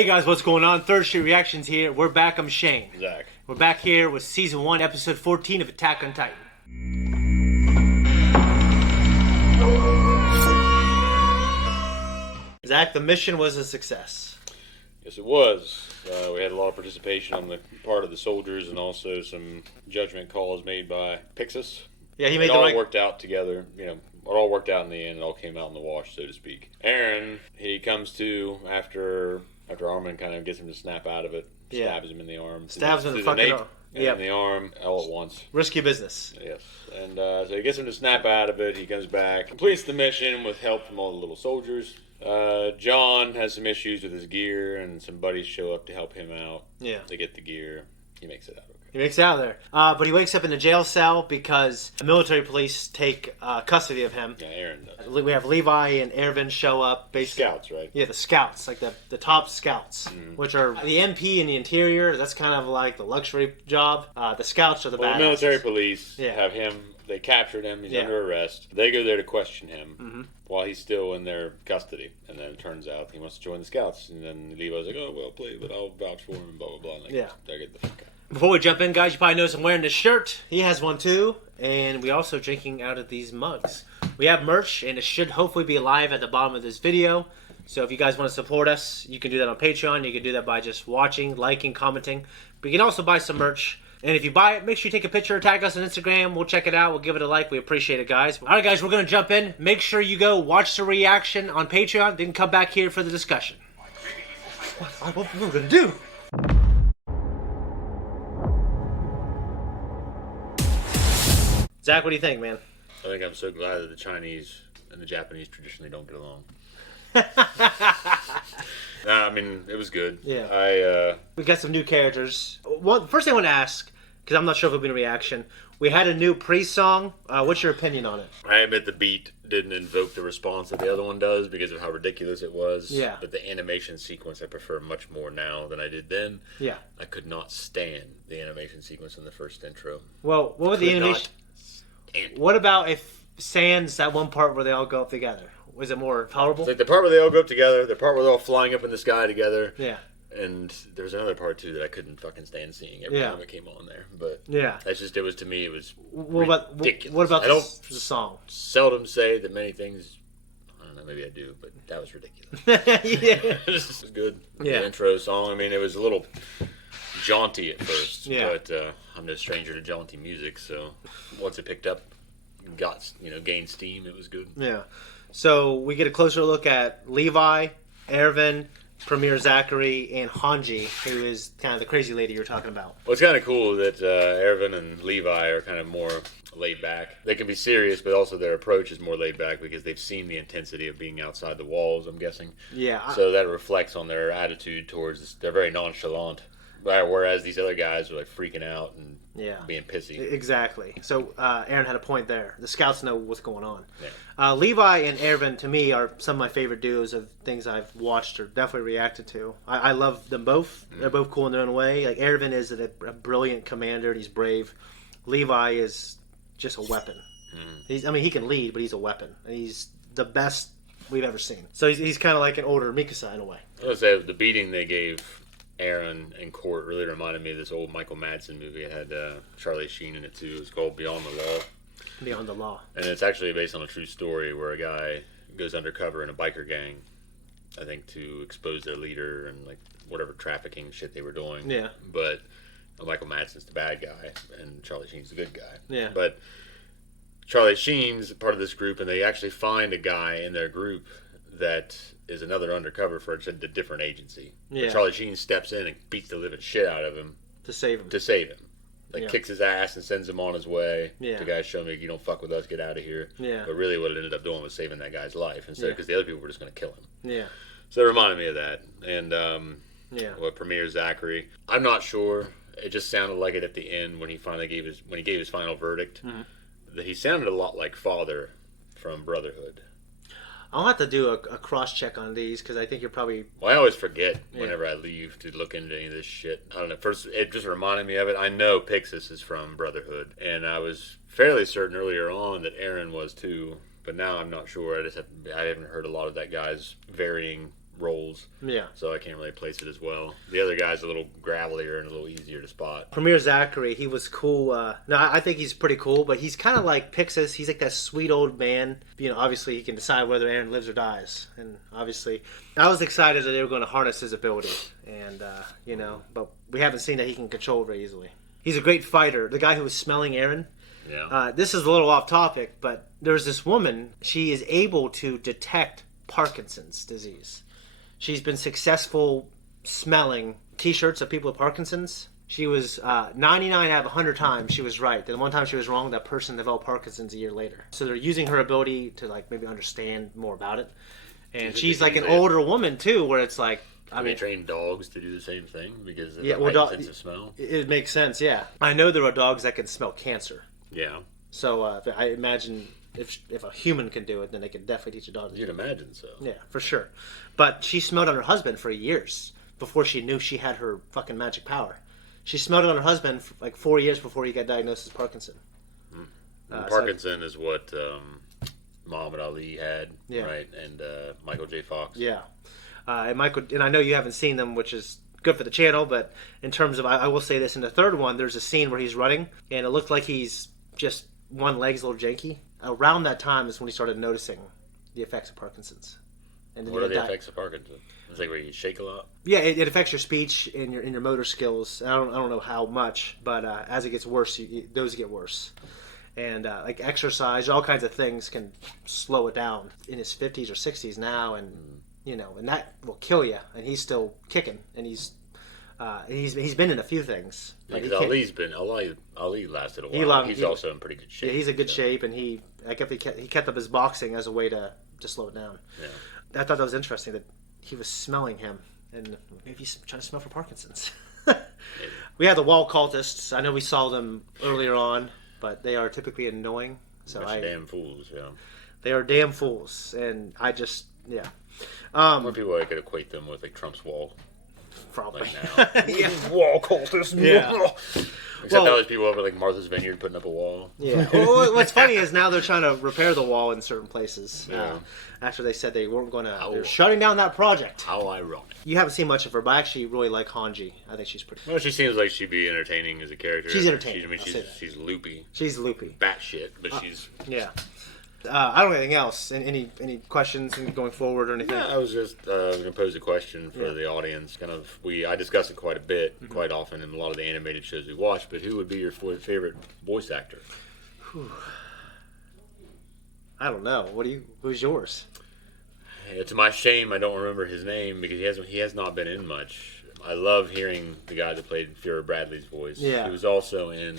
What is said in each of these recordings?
Hey guys, what's going on? Third Street Reactions here. We're back. I'm Shane. Zack. We're back here with Season 1, Episode 14 of Attack on Titan. Zack, the mission was a success. Yes, it was. We had a lot of participation on the part of the soldiers and also some judgment calls made by Pixis. Yeah, he made it the all right... worked out together. It all worked out in the end. It all came out in the wash, so to speak. Aaron, he comes to after Armin kind of gets him to snap out of it. Stabs him in the arm. Stabs him in the fucking arm. In the arm, all at once. Risky business. Yes. And so he gets him to snap out of it. He comes back, completes the mission with help from all the little soldiers. John has some issues with his gear, and some buddies show up to help him out. Yeah. They get the gear. He makes it out okay. He makes it out of there. But he wakes up in a jail cell because the military police take custody of him. Yeah, Aaron does. We have Levi and Ervin show up. Basically. Scouts, right? Yeah, the scouts. Like the top scouts, which are the MP in the interior. That's kind of like the luxury job. The scouts are the bad. The military police have him. They captured him. He's under arrest. They go there to question him while he's still in their custody. And then it turns out he wants to join the scouts. And then Levi's like, oh, well played, but I'll vouch for him, blah, blah, blah. Like, they get the fuck out. Before we jump in, guys, you probably notice I'm wearing this shirt. He has one too. And we also drinking out of these mugs. We have merch, and it should hopefully be live at the bottom of this video. So if you guys want to support us, you can do that on Patreon. You can do that by just watching, liking, commenting. But you can also buy some merch. And if you buy it, make sure you take a picture, tag us on Instagram. We'll check it out. We'll give it a like. We appreciate it, guys. All right, guys, we're going to jump in. Make sure you go watch the reaction on Patreon. Then come back here for the discussion. What are we going to do? Zack, what do you think, man? I think I'm so glad that the Chinese and the Japanese traditionally don't get along. I mean, it was good. Yeah. We got some new characters. Well, first thing I want to ask, because I'm not sure if it'll be a reaction, we had a new pre-song. What's your opinion on it? I admit the beat didn't invoke the response that the other one does because of how ridiculous it was. Yeah. But the animation sequence I prefer much more now than I did then. Yeah. I could not stand the animation sequence in the first intro. Well, what was the animation? What about if Sans, that one part where they all go up together? Was it more tolerable? It's like the part where they all go up together, the part where they're all flying up in the sky together. Yeah. And there's another part too that I couldn't fucking stand seeing every time it came on there. But that's just, it was, to me, it was ridiculous. What about the song? Seldom say that many things, I don't know, maybe I do, but that was ridiculous. Yeah. This was good. Yeah. The intro song, I mean, it was a little jaunty at first. Yeah. But I'm no stranger to jaunty music, so once it picked up, gained steam, it was good. Yeah. So we get a closer look at Levi, Ervin, Premier Zachary, and Hanji, who is kind of the crazy lady you're talking about. Well, it's kind of cool that Ervin and Levi are kind of more laid back. They can be serious, but also their approach is more laid back because they've seen the intensity of being outside the walls, I'm guessing. Yeah. So that reflects on their attitude towards this. They're very nonchalant. Whereas these other guys are like freaking out and being pissy. Exactly. So Aaron had a point there. The scouts know what's going on. Yeah. Levi and Ervin, to me, are some of my favorite duos of things I've watched or definitely reacted to. I love them both. They're both cool in their own way. Like Ervin is a brilliant commander and he's brave. Levi is just a weapon. He can lead, but he's a weapon. And he's the best we've ever seen. So he's kind of like an older Mikasa in a way. I was going to say, the beating they gave Aaron in court really reminded me of this old Michael Madsen movie. It had Charlie Sheen in it too. It was called Beyond the Law. Beyond the Law. And it's actually based on a true story where a guy goes undercover in a biker gang, I think, to expose their leader and like whatever trafficking shit they were doing. Yeah. But Michael Madsen's the bad guy and Charlie Sheen's the good guy. Yeah. But Charlie Sheen's part of this group, and they actually find a guy in their group that is another undercover for a different agency. Yeah. But Charlie Sheen steps in and beats the living shit out of him. To save him. Like, kicks his ass and sends him on his way. Yeah. The guy showing me, you don't fuck with us, get out of here. Yeah. But really what it ended up doing was saving that guy's life instead, because the other people were just going to kill him. Yeah. So it reminded me of that. And, Premier Zachary, I'm not sure. It just sounded like it at the end when he finally gave his final verdict. That he sounded a lot like Father from Brotherhood. I'll have to do a cross-check on these, because I think you're probably... Well, I always forget whenever I leave to look into any of this shit. I don't know. First, it just reminded me of it. I know Pixis is from Brotherhood, and I was fairly certain earlier on that Aaron was too, but now I'm not sure. I haven't heard a lot of that guy's varying roles. Yeah. So I can't really place it as well. The other guy's a little gravelier and a little easier to spot. Premier Zachary, he was cool. No, I think he's pretty cool, but he's kind of like Pixis. He's like that sweet old man. Obviously he can decide whether Aaron lives or dies. And obviously, I was excited that they were going to harness his ability. And, but we haven't seen that he can control it very easily. He's a great fighter. The guy who was smelling Aaron. Yeah. This is a little off topic, but there's this woman. She is able to detect Parkinson's disease. She's been successful smelling T-shirts of people with Parkinson's. She was 99 out of 100 times she was right. Then one time she was wrong. That person developed Parkinson's a year later. So they're using her ability to maybe understand more about it. And she's like an older woman too, where it's like. They train dogs to do the same thing because of sense of smell. It makes sense. Yeah, I know there are dogs that can smell cancer. Yeah. So I imagine if a human can do it, then they can definitely teach a dog to do it. You'd imagine so. Yeah, for sure. But she smelled on her husband for years before she knew she had her fucking magic power. She smelled it on her husband for 4 years before he got diagnosed as Parkinson. Parkinson is what Muhammad Ali had, right? And Michael J. Fox. Yeah. And I know you haven't seen them, which is good for the channel, but in terms of, I will say this, in the third one, there's a scene where he's running, and it looked like he's just one leg's a little janky. Around that time is when he started noticing the effects of Parkinson's. And what are the effects of Parkinson's? It's like where you shake a lot? Yeah, it affects your speech and your motor skills. I don't know how much, but as it gets worse, those get worse. And like exercise, all kinds of things can slow it down. In his 50s or 60s now, and and that will kill you. And he's still kicking, and he's been in a few things. Because Ali lasted a while. He's also in pretty good shape. Yeah, he's in good shape, and he kept up his boxing as a way to slow it down. Yeah. I thought that was interesting that he was smelling him, and maybe he's trying to smell for Parkinson's. We have the wall cultists. I know we saw them earlier on, but they are typically annoying. Damn fools, yeah. They are damn fools, and I just More people I could equate them with Trump's wall. Probably. Now. Wall cultists. Yeah. Except that was people over Martha's Vineyard putting up a wall. Yeah. Well, what's funny is now they're trying to repair the wall in certain places. Yeah. After they said they weren't going to, they're shutting down that project. How ironic. You haven't seen much of her, but I actually really like Hanji. I think she's pretty. Well, she seems like she'd be entertaining as a character. She's entertaining. She's loopy. She's loopy. Batshit, but she's. Yeah. I don't have anything else. Any questions going forward or anything? Yeah, I was just going to pose a question for the audience. I discuss it quite a bit, quite often in a lot of the animated shows we watch. But who would be your favorite voice actor? I don't know. Who's yours? To my shame, I don't remember his name because he has not been in much. I love hearing the guy that played Vera Bradley's voice. Yeah. He was also in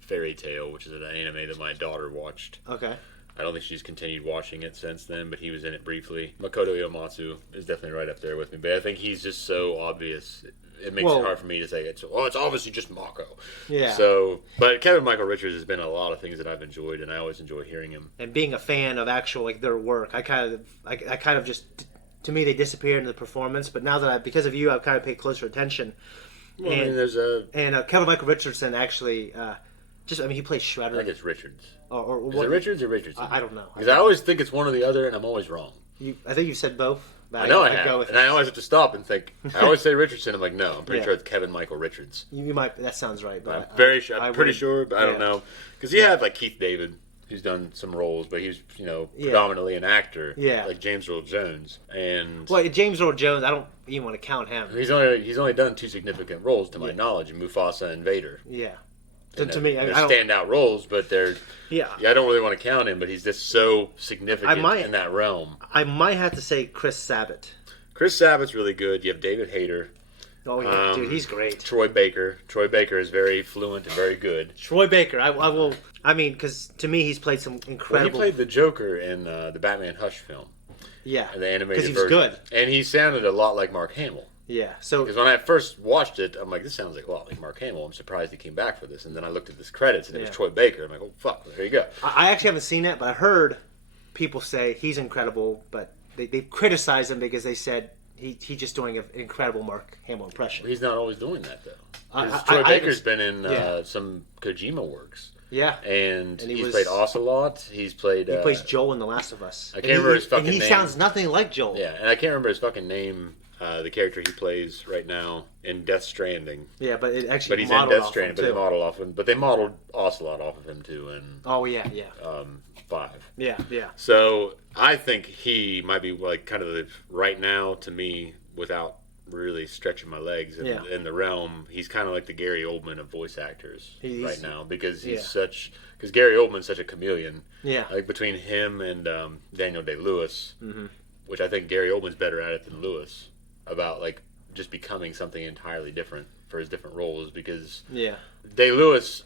Fairy Tale, which is an anime that my daughter watched. Okay. I don't think she's continued watching it since then, but he was in it briefly. Makoto Uematsu is definitely right up there with me, but I think he's just so obvious. It makes it hard for me to say it's obviously just Mako. Yeah. So, but Kevin Michael Richards has been in a lot of things that I've enjoyed, and I always enjoy hearing him. And being a fan of actual their work, I kind of just, to me, they disappear into the performance. But now that because of you, I've kind of paid closer attention. Well, and Kevin Michael Richardson actually, he plays Shredder. I think it's Richards. Is it Richards or Richardson? I don't know. Because I always think it's one or the other, and I'm always wrong. I think you've said both. I know I have, and I always have to stop and think. I always say Richardson. I'm like, no, I'm pretty sure it's Kevin Michael Richards. You might. That sounds right, but I'm pretty sure, but I don't know. Because you have Keith David, who's done some roles, but he's predominantly an actor. Yeah. Like James Earl Jones, and James Earl Jones, I don't even want to count him. He's only done 2 significant roles to my knowledge, Mufasa and Vader. Yeah. To me, they're standout roles, but they're I don't really want to count him, but he's just so significant in that realm. I might have to say Chris Sabat. Chris Sabat's really good. You have David Hayter. Oh yeah, dude, he's great. Troy Baker. Troy Baker is very fluent and very good. Troy Baker, I will. I mean, because to me, he's played some incredible. Well, he played the Joker in the Batman Hush film. Yeah, the animated version. Because he was good, and he sounded a lot like Mark Hamill. Yeah, so because when I first watched it, I'm like, this sounds like a lot like Mark Hamill. I'm surprised he came back for this. And then I looked at his credits, and it was Troy Baker. I'm like, oh fuck, there you go. I actually haven't seen it, but I heard people say he's incredible, but they criticized him because they said he's just doing an incredible Mark Hamill impression. Well, he's not always doing that though. Troy Baker's been in some Kojima works. Yeah. And he's played Ocelot. He's played... He plays Joel in The Last of Us. I can't remember his fucking name. And he sounds nothing like Joel. Yeah, and I can't remember his fucking name, the character he plays right now in Death Stranding. Yeah, but it actually But he's in Death Stranding, but they modeled Ocelot off of him, too, in... Oh, yeah. 5. Yeah. So, I think he might be, like, kind of the... Right now, to me, without really stretching my legs in the realm, he's kind of like the Gary Oldman of voice actors right now, because he's because Gary Oldman's such a chameleon. Yeah. Like between him and Daniel Day-Lewis, which I think Gary Oldman's better at it than Lewis, about like just becoming something entirely different for his different roles, because Day-Lewis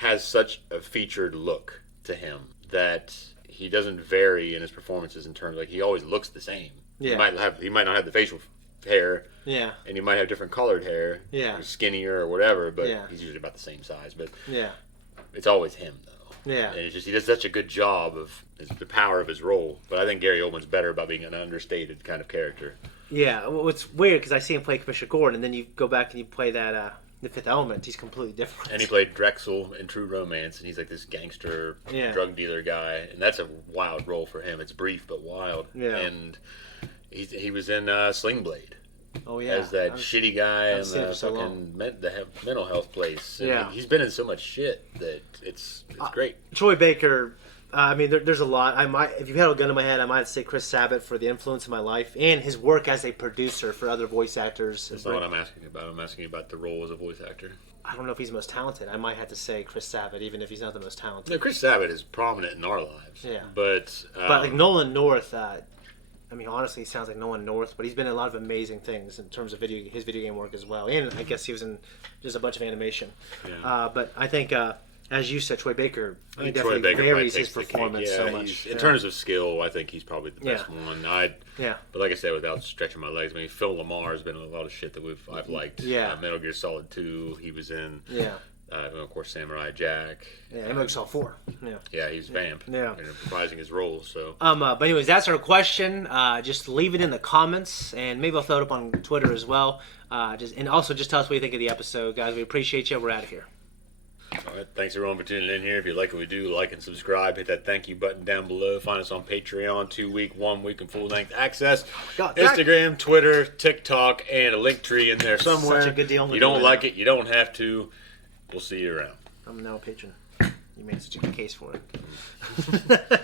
has such a featured look to him that he doesn't vary in his performances in terms like he always looks the same. Yeah. He might not have the facial hair, and he might have different colored hair, or skinnier or whatever, but he's usually about the same size. But it's always him though. And it's just he does such a good job of the power of his role. But I think Gary Oldman's better about being an understated kind of character. Yeah, well, it's weird because I see him play Commissioner Gordon, and then you go back and you play that The Fifth Element. He's completely different. And he played Drexel in True Romance, and he's like this gangster drug dealer guy, and that's a wild role for him. It's brief but wild. Yeah. And he was in Sling Blade. Oh yeah, as that shitty guy in the fucking the mental health place. And he's been in so much shit that it's great. Troy Baker. I mean, there's a lot. If you had a gun in my head, I might say Chris Sabat for the influence in my life and his work as a producer for other voice actors. That's not what I'm asking about. I'm asking about the role as a voice actor. I don't know if he's the most talented. I might have to say Chris Sabat, even if he's not the most talented. No, Chris Sabat is prominent in our lives. Yeah, but like Nolan North. I mean, honestly, he sounds like Nolan North, but he's been in a lot of amazing things in terms of his video game work as well. And I guess he was in just a bunch of animation. Yeah. But I think, as you said, Troy Baker, he definitely varies his performance so much. In terms of skill, I think he's probably the best one. But like I said, without stretching my legs, I mean, Phil Lamar has been in a lot of shit that I've liked. Yeah. Metal Gear Solid 2, he was in. Yeah. And of course, Samurai Jack. Yeah, Metal Gear Solid 4. Yeah. Yeah, he's Vamp. Yeah. And reprising his roles. So. But anyways, that's our question. Just leave it in the comments, and maybe I'll throw it up on Twitter as well. And also just tell us what you think of the episode, guys. We appreciate you. We're out of here. All right, thanks everyone for tuning in here. If you like what we do, like and subscribe. Hit that thank you button down below. Find us on Patreon, 2-week, 1 week, and full-length access. Instagram, Twitter, TikTok, and a link tree in there somewhere. Such a good deal. You don't like it, you don't have to. We'll see you around. I'm now a patron. You made such a good case for it.